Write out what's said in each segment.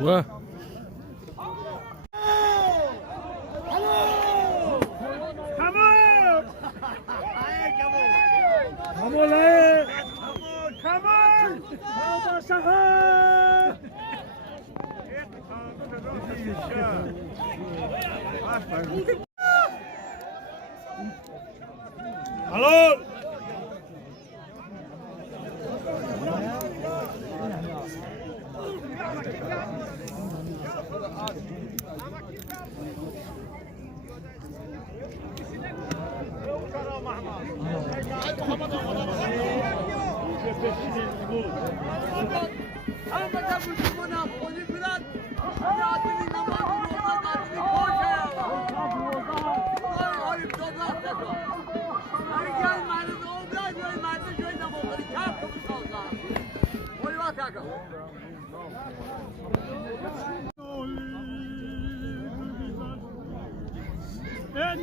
و Hello.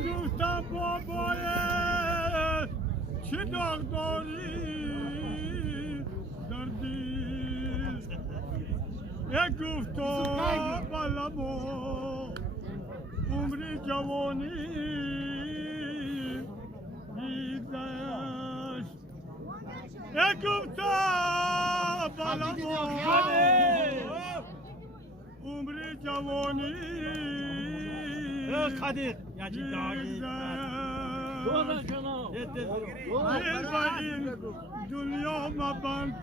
دوستم بابای چه داغداری در دل یک گفتا بلم و عمری جوانی بیگذشت یک گفتا بلم و عمری جوانی خدیق یکی داغی دنیا مبند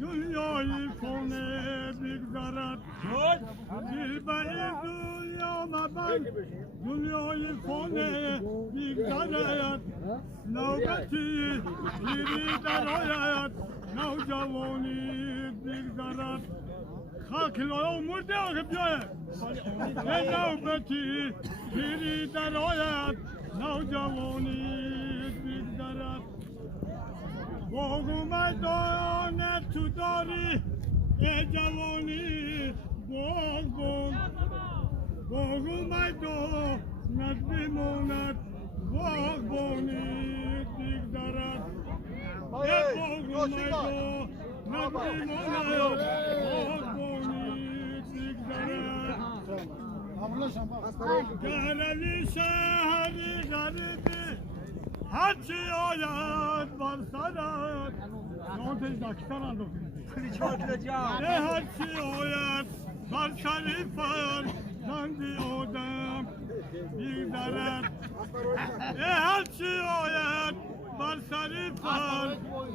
دنیای خونه بگذرد دل به این دنیا مبند دنیای خونه بگذرد نوبتی پیری در آید نوجوانی بگذرد خاک لایه مرده آگه بیاید نوبتی پیری در آید نوجوانی بگذرد باغ میدان تو داری ای جوانی باغ میدان بماند باغبانی بگذرد ای باغ میدان بماند باغبانی بگذرد گرمی شهری غریبی هرچی آید بر سرت نانتش دکتر هرچی آید بر شریفت زندی آدم بیگذرد هرچی آید بر شریفت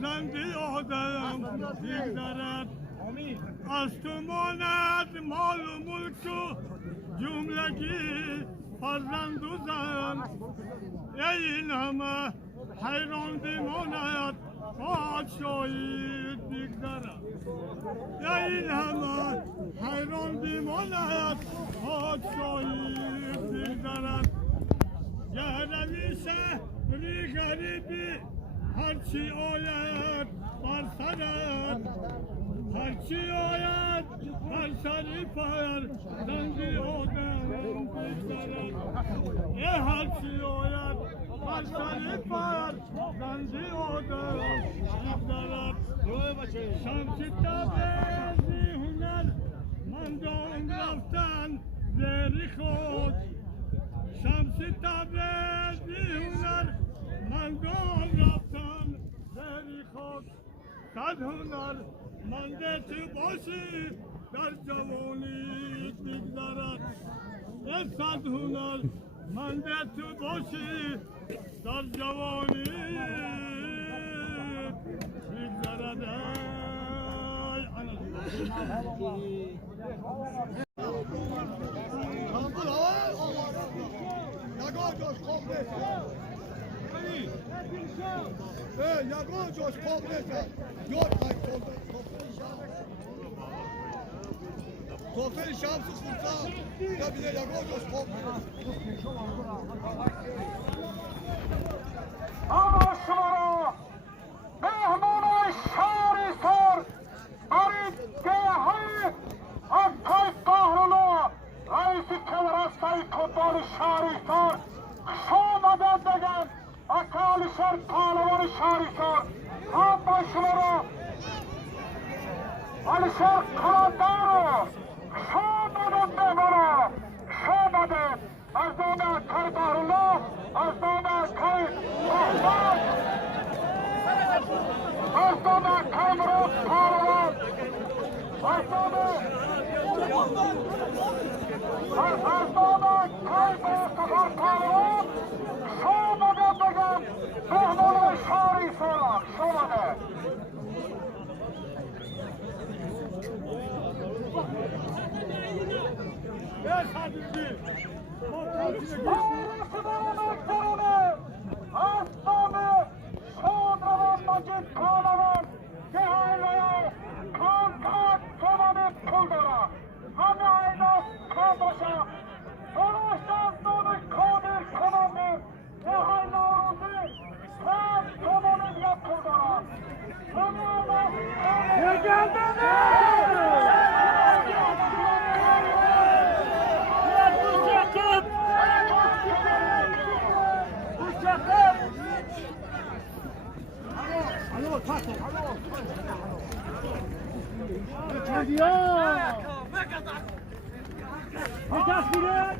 زندی آدم بیگذرد از تو ماند مال و ملک و جملگی فرزند و زن این همه حیران بماند پادشاهی بگذرد این همه حیران بماند پادشاهی بگذرد گردمی شهری غریبی هرچی آید بر سرت هرچی آید بر شریفت زندی آدم بگذرد هرچی آید بر شریفت زندی آدم بگذرد شمس تبریزی هنر مندان رفتن زیر خود شمس تبریزی هنر مندان رفتن زیر خود صد هنر منده تو باشی در جوانی بگذرد صد هنر منده تو باشی در جوانی بگذرد یگان جاش خواب نشد یاد خواهد کافر شمس خونسا نبینه یگان جاش خواب اما شما را مهمان شهری سر برای گیاهای آقای قهرمان رئیس کمرستای فوتبال شهری سر شما مدد بگن اکال شهر پالوان شهری سر اما شما را علی شهر کلاندار Şabadet Mehmana, Şabadet, Azdana Kay Bahrullah, Azdana Kay Ahmet, Azdana Kay Murat Pahravan, Azdana Kay Mustafa Pahravan, Şabadet degan Mehmana Şari Sorak, Şabadet. Gel sadece. Aslanı, Şadravan Macit Kanavan, Gehaylaya, Kankat Kemanı Kuldara, Hani Aynas Kandaşa, Sonuçta Aslanı Kadir Kemanı, Gehaylarını, Sen Kemanı Yapıldara, Hani Aynas Kandaşa, Alo, tato. Hadi ya. Vites biri.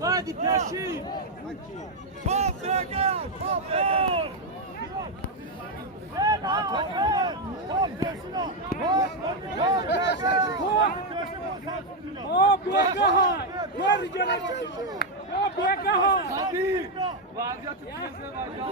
Hadi peşin. Top gel. Top gel. Top peşin al. O Begaha! Ver canım! O Begaha! Hadi. Vaziyatı teyze var ya.